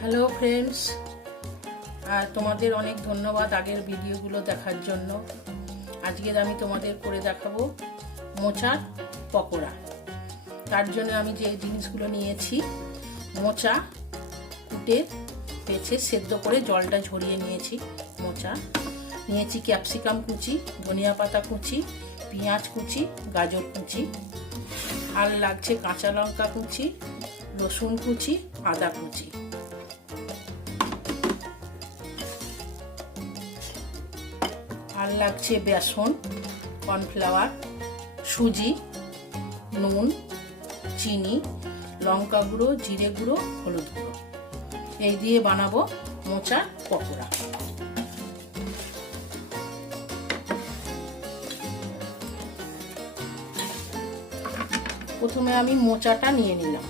Hello friends, আর তোমাদের অনেক ধন্যবাদ আগের ভিডিওগুলো দেখার জন্য। আজকে আমি তোমাদের করে দেখাবো মোচার পকোড়া। তার জন্য আমি যে জিনিসগুলো নিয়েছি, মোচা কুটে বেছে সেদ্ধ করে জলটা ঝরিয়ে নিয়েছি, মোচা নিয়েছি, ক্যাপসিকাম কুচি, ধনিয়া পাতা কুচি, পেঁয়াজ কুচি, গাজর কুচি, আর লাগছে কাঁচা লঙ্কা কুচি, রসুন কুচি, আদা কুচি। আর লাগছে বেসন, কর্নফ্লাওয়ার, সুজি, নুন, চিনি, লঙ্কা গুঁড়ো, জিরে গুঁড়ো, হলুদ গুঁড়ো। এই দিয়ে বানাবো মোচার পকোড়া। প্রথমে আমি মোচাটা নিয়ে নিলাম।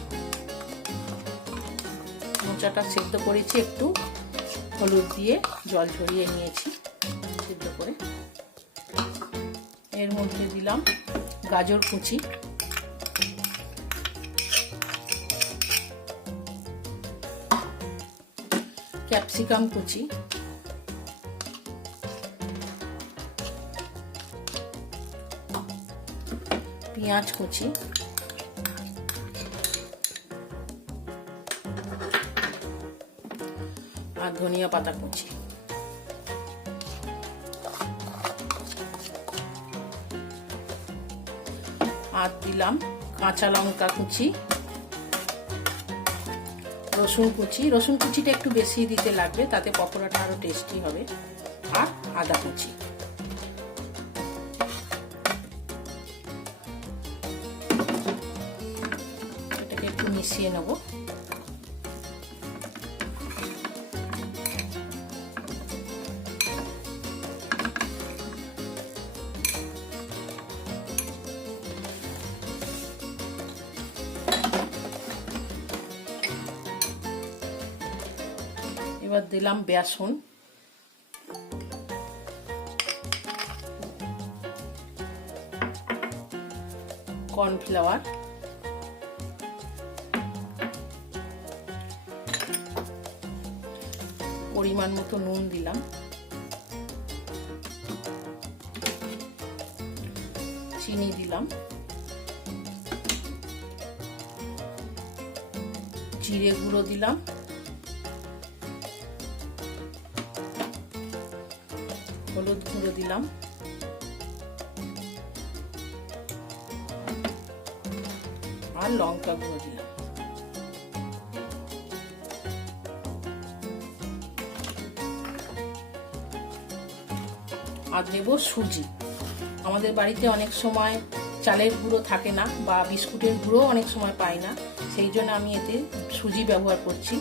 মোচাটা সেদ্ধ করেছি, একটু হলুদ দিয়ে জল ঝরিয়ে নিয়েছি সেদ্ধ করে। এর মধ্যে দিলাম গাজর কুচি, ক্যাপসিকাম কুচি, পেঁয়াজ কুচি, আর ধনিয়া পাতা কুচি। আর দিলাম কাঁচা লঙ্কা কুচি, রসুন কুচি। রসুন কুচিটা একটু বেশি দিতে লাগবে, তাতে পকোড়াটা আরো টেস্টি হবে। আর আদা কুচি। এটাকে একটু মিশিয়ে নেব। এবার দিলাম বেসন, কর্নফ্লাওয়ার, পরিমাণ মতো নুন দিলাম, চিনি দিলাম, জিরে গুঁড়ো দিলাম, হলুদ গুঁড়ো দিলাম, আর লঙ্কা গুঁড়ো দিলাম। আর দেব সুজি। আমাদের বাড়িতে অনেক সময় চালের গুঁড়ো থাকে না, বা বিস্কুটের গুঁড়ো অনেক সময় পাই না, সেই জন্য আমি এতে সুজি ব্যবহার করছি।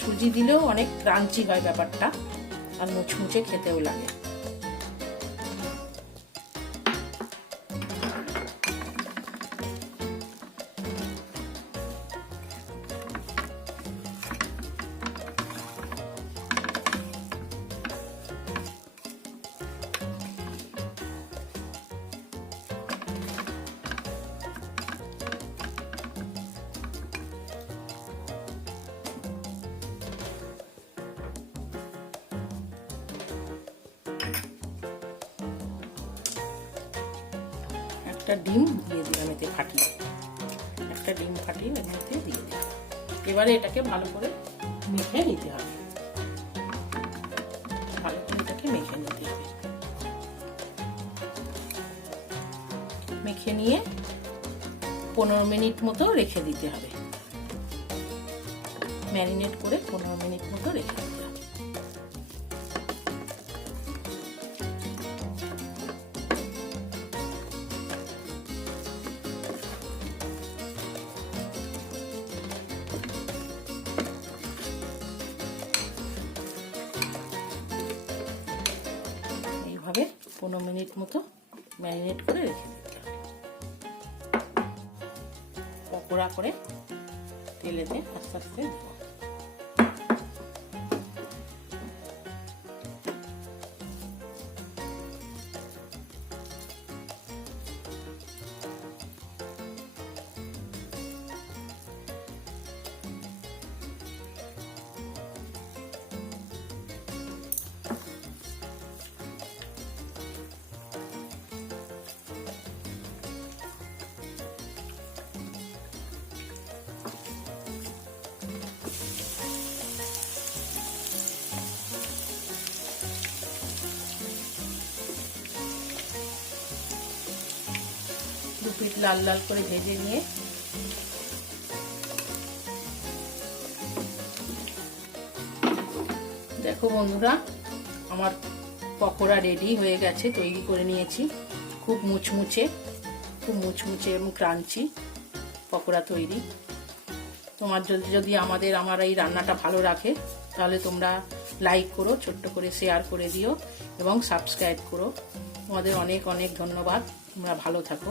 সুজি দিলেও অনেক ক্রাঞ্চি হয় ব্যাপারটা, আর মুচমুচে খেতেও লাগে। একটা ডিম দিয়ে দিলাম এতে ফাটিয়ে, একটা ডিম ফাটিয়ে এর মধ্যে দিয়ে দিলাম। এবারে এটাকে ভালো করে মেখে নিতে হবে, ভালো করে এটাকে মেখে নিতে হবে। মেখে নিয়ে 15 মিনিট মতো রেখে দিতে হবে, ম্যারিনেট করে 15 মিনিট মতো রেখে দিতে হবে। এইভাবে 15 মিনিট মতো ম্যারিনেট করে রেখে দিতে হবে। পকোড়া করে তেলেতে আস্তে আস্তে দেব। লাল লাল করে ভেজে নিয়ে দেখো বন্ধুরা, আমার পকোড়া রেডি হয়ে গেছে, তৈরি করে নিয়েছি। খুব মুচমুচে এবং ক্রাঞ্চি পকোড়া তৈরি। তোমার যদি আমার এই রান্নাটা ভালো রাখে তাহলে তোমরা লাইক করো, ছোট্ট করে শেয়ার করে দিও এবং সাবস্ক্রাইব করো। তোমাদের অনেক অনেক ধন্যবাদ। তোমরা ভালো থাকো।